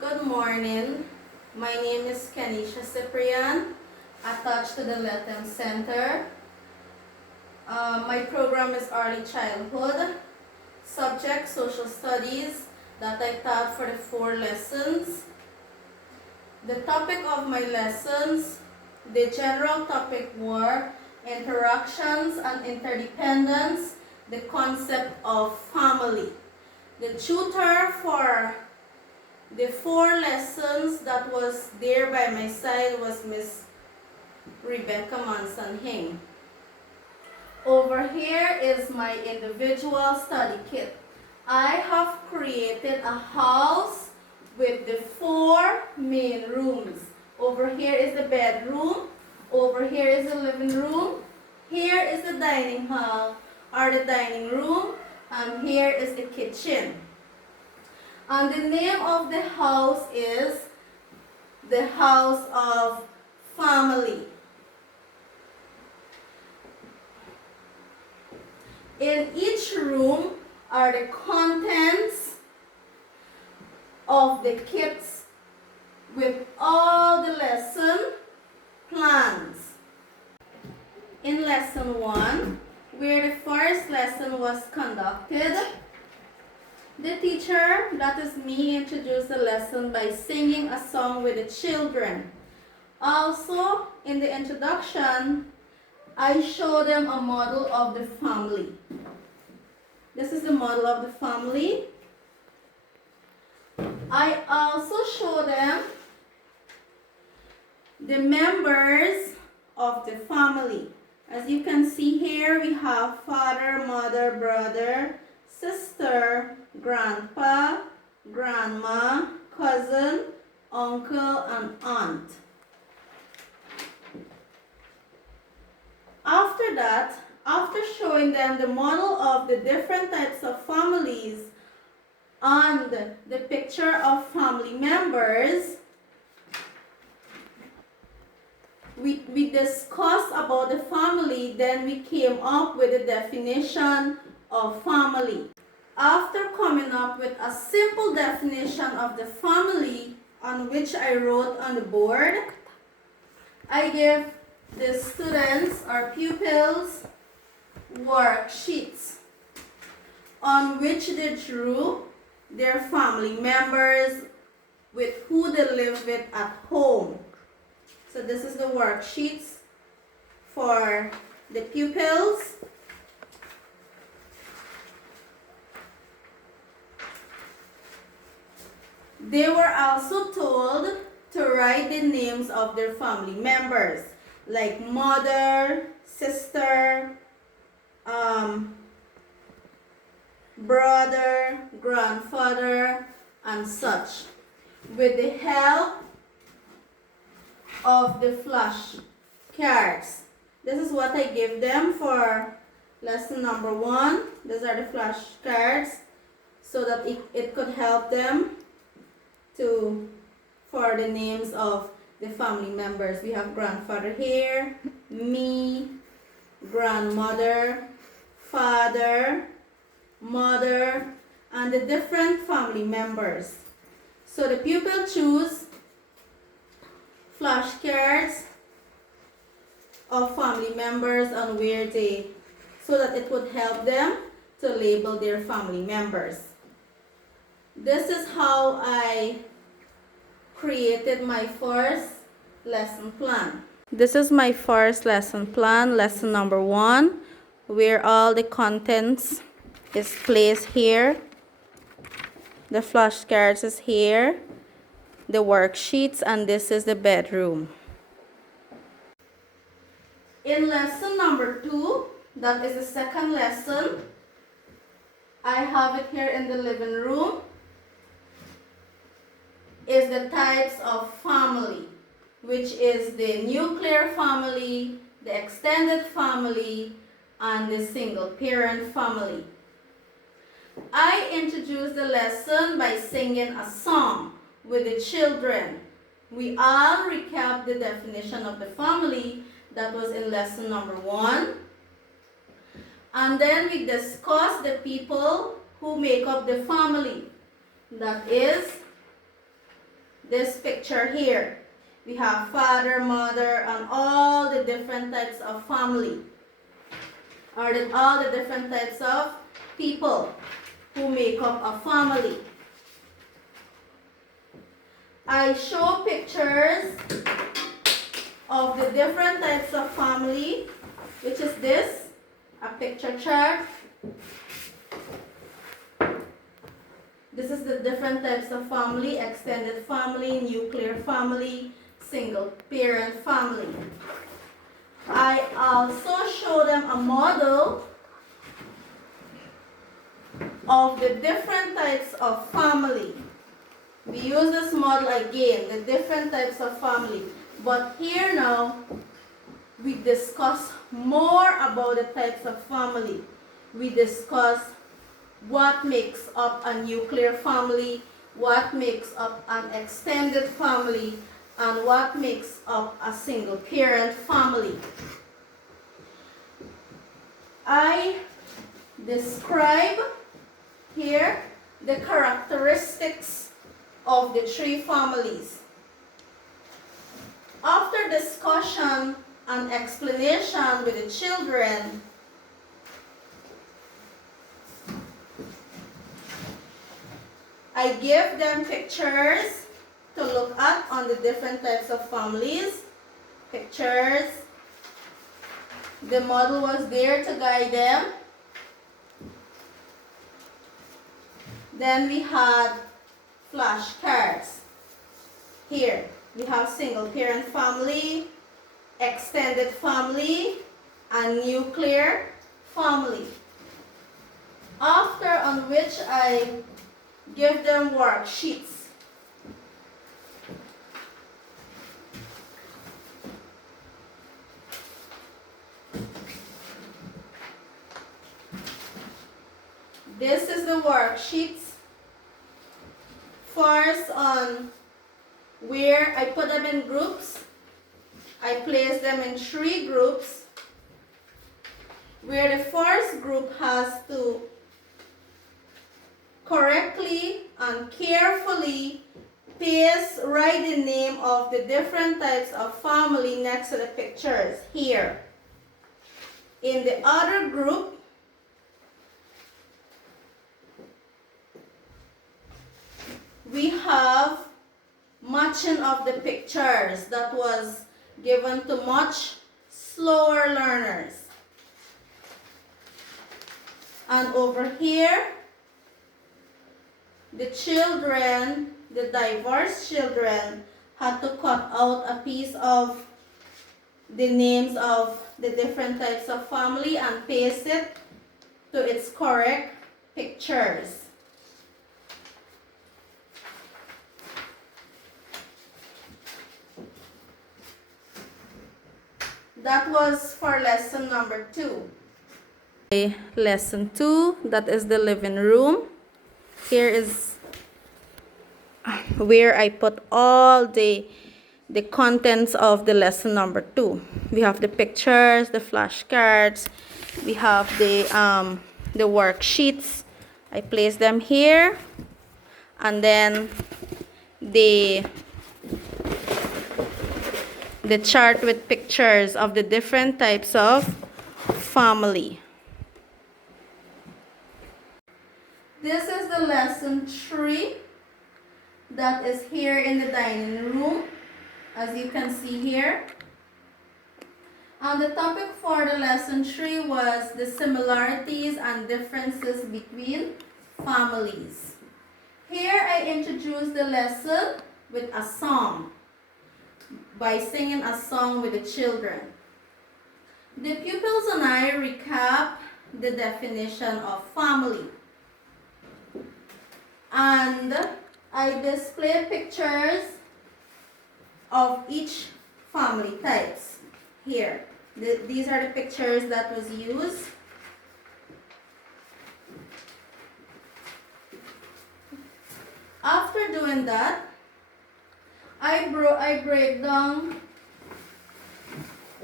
Good morning. My name is Kennisha Cyprian, attached to the Lethem Center. My program is Early Childhood, subject Social Studies, that I taught for the 4 lessons. The topic of my lessons, the general topic were interactions and interdependence, the concept of family. The tutor for the 4 lessons that was there by my side was Miss Rebecca Manson-Hing. Over here is my individual study kit. I have created a house with the 4 main rooms. Over here is the bedroom. Over here is the living room. Here is the dining hall or the dining room. And here is the kitchen. And the name of the house is the House of Family. In each room are the contents of the kits with all the lesson plans. In lesson 1, where the first lesson was conducted, the teacher, that is me, introduced the lesson by singing a song with the children. Also, in the introduction, I show them a model of the family. This is the model of the family. I also show them the members of the family. As you can see here, we have father, mother, brother, sister, grandpa, grandma, cousin, uncle, and aunt. After that, after showing them the model of the different types of families and the picture of family members, we discussed about the family, then we came up with the definition of family. After coming up with a simple definition of the family on which I wrote on the board, I gave the students or pupils worksheets on which they drew their family members with who they live with at home. So this is the worksheets for the pupils. They were also told to write the names of their family members, like mother, sister, brother, grandfather, and such, with the help of the flashcards. This is what I gave them for lesson number 1. These are the flashcards so that it could help them for the names of the family members. We have grandfather here, me, grandmother, father, mother, and the different family members. So the pupil choose flashcards of family members and where they, so that it would help them to label their family members. This is how I created my first lesson plan. This is my first lesson plan, lesson number 1, where all the contents is placed here. The flashcards is here, the worksheets, and this is the bedroom. In lesson number 2, that is the second lesson, I have it here in the living room, is the types of family, which is the nuclear family, the extended family, and the single parent family. I introduced the lesson by singing a song with the children. We all recap the definition of the family that was in lesson number 1. And then we discuss the people who make up the family. That is this picture here. We have father, mother, and all the different types of family, or all the different types of people who make up a family. I show pictures of the different types of family, which is this, a picture chart. This is the different types of family: extended family, nuclear family, single parent family. I also show them a model of the different types of family. We use this model again, the different types of family. But here now, we discuss more about the types of family. We discuss what makes up a nuclear family, what makes up an extended family, and what makes up a single parent family. I describe here the characteristics of the three families. After discussion and explanation with the children, I give them pictures to look at on the different types of families. Pictures. The model was there to guide them. Then we had flashcards. Here we have single parent family, extended family, and nuclear family. After on which I give them worksheets. This is the worksheets. First, on where I put them in groups. I place them in 3 groups, where the first group has to correctly and carefully write the name of the different types of family next to the pictures here. In the other group, we have matching of the pictures that was given to much slower learners. And over here, the children, the diverse children, had to cut out a piece of the names of the different types of family and paste it to its correct pictures. That was for lesson number 2. Lesson 2, that is the living room. Here is where I put all the contents of the lesson number 2. We have the pictures, the flashcards, we have the worksheets. I place them here, and then the chart with pictures of the different types of family. This is the lesson 3 that is here in the dining room, as you can see here. And the topic for the lesson 3 was the similarities and differences between families. Here I introduce the lesson with a song, by singing a song with the children. The pupils and I recap the definition of family. And I display pictures of each family types here. These are the pictures that was used. After doing that, I break down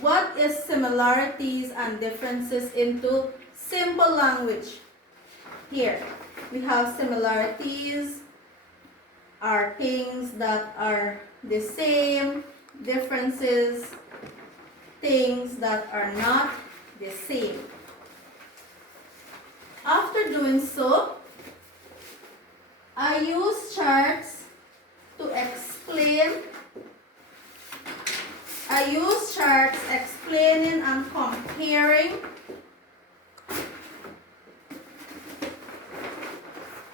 what is similarities and differences into simple language. Here we have similarities, are things that are the same, differences, things that are not the same. After doing so, I use charts to explain. I use charts explaining and comparing.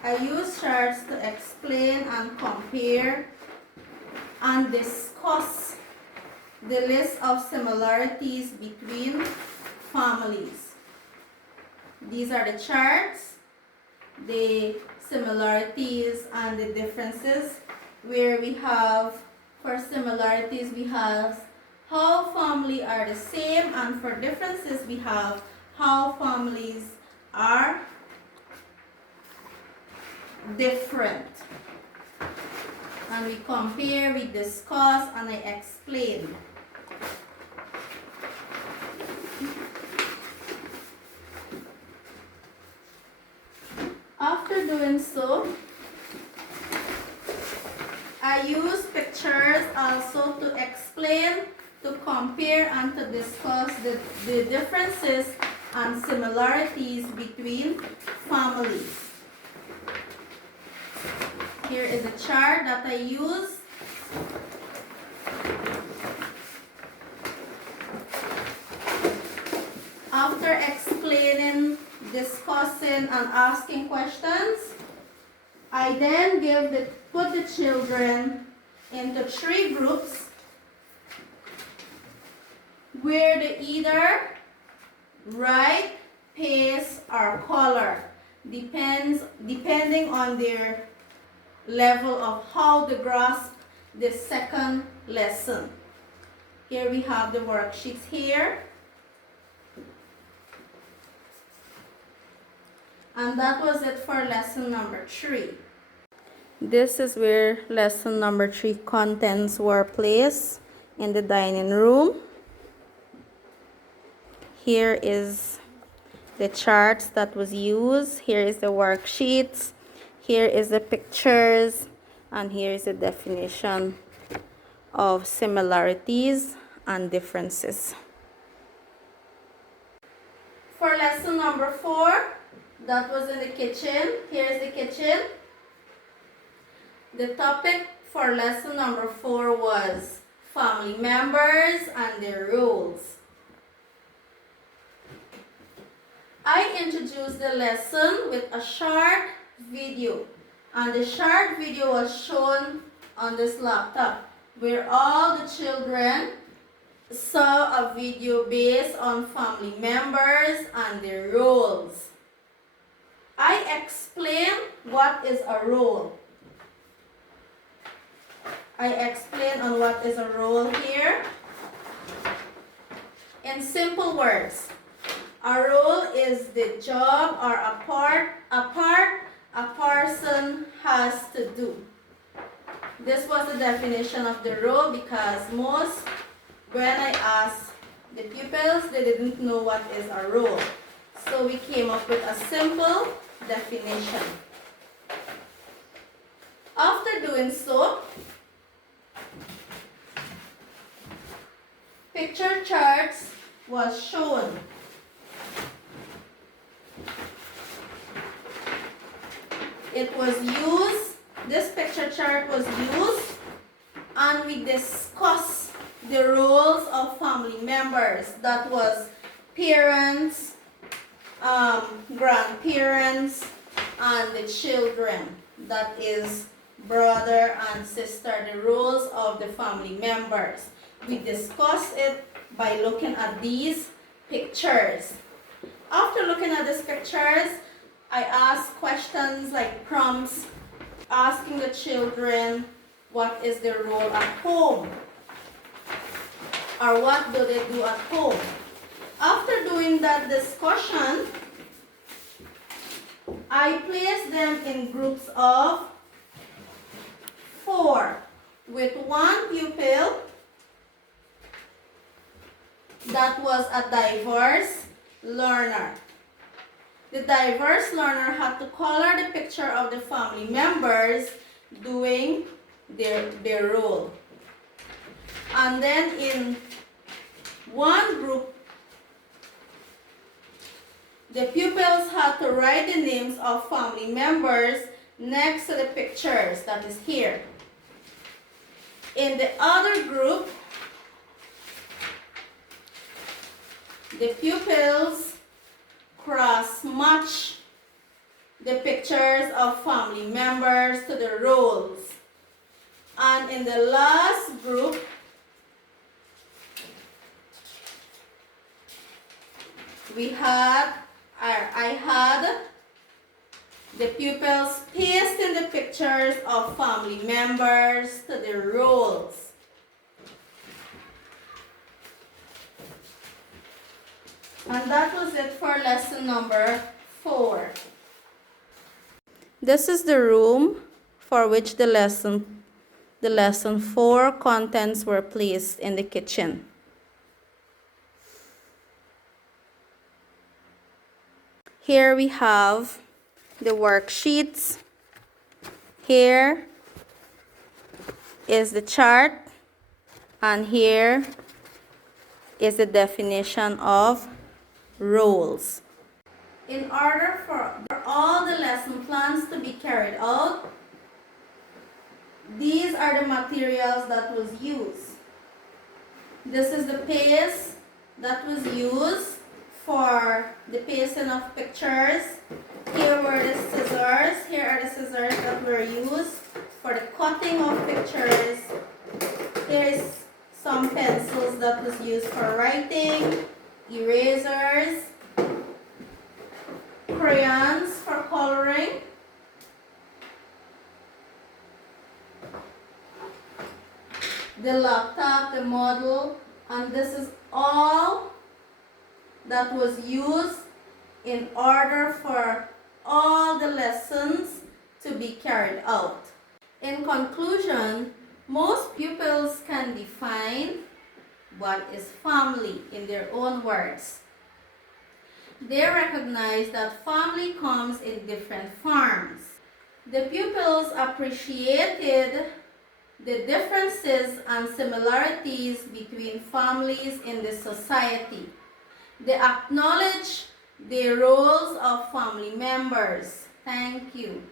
I use charts to explain and compare and discuss the list of similarities between families. These are the charts, the similarities and the differences, where we have, for similarities, we have how families are the same, and for differences, we have how families are different. And we compare, we discuss, and I explain. After doing so, I use pictures also to explain, to compare, and to discuss the differences and similarities between families. Here is a chart that I use. After explaining, discussing, and asking questions, I then put the children into 3 groups where they either write, paste, or color, depending on their level of how they grasp the second lesson. Here we have the worksheets here. And that was it for lesson number 3. This is where lesson number 3 contents were placed in the dining room. Here is the charts that was used. Here is the worksheets. Here is the pictures. And here is the definition of similarities and differences. For lesson number 4, that was in the kitchen. Here is the kitchen. The topic for lesson number 4 was family members and their roles. I introduced the lesson with a short video, and the short video was shown on this laptop, where all the children saw a video based on family members and their roles. I explained what is a role. I explain on what is a role here. In simple words, a role is the job or a part a person has to do. This was the definition of the role, because when I asked the pupils, they didn't know what is a role. So we came up with a simple definition. After doing so, picture charts was shown. It was used, this picture chart was used, and we discussed the roles of family members. That was parents, grandparents, and the children. That is brother and sister, the roles of the family members. We discussed it by looking at these pictures. After looking at these pictures, I asked questions like prompts, asking the children what is their role at home, or what do they do at home. After doing that discussion, I placed them in groups of 4, with one pupil that was a diverse learner. The diverse learner had to color the picture of the family members doing their role. And then in one group, the pupils had to write the names of family members next to the pictures that is here. In the other group, the pupils cross-match the pictures of family members to the roles. And in the last group, I had the pupils pasting the pictures of family members to the roles. And that was it for lesson number 4. This is the room for which the lesson 4 contents were placed in the kitchen. Here we have the worksheets. Here is the chart, and here is the definition of roles. In order for all the lesson plans to be carried out, these are the materials that was used. This is the paste that was used for the pasting of pictures. Here were the scissors. Here are the scissors that were used for the cutting of pictures. Here is some pencils that was used for writing, erasers, crayons for coloring, the laptop, the model, and this is all that was used in order for all the lessons to be carried out. In conclusion, most pupils can define what is family in their own words. They recognize that family comes in different forms. The pupils appreciated the differences and similarities between families in the society. They acknowledge the roles of family members. Thank you.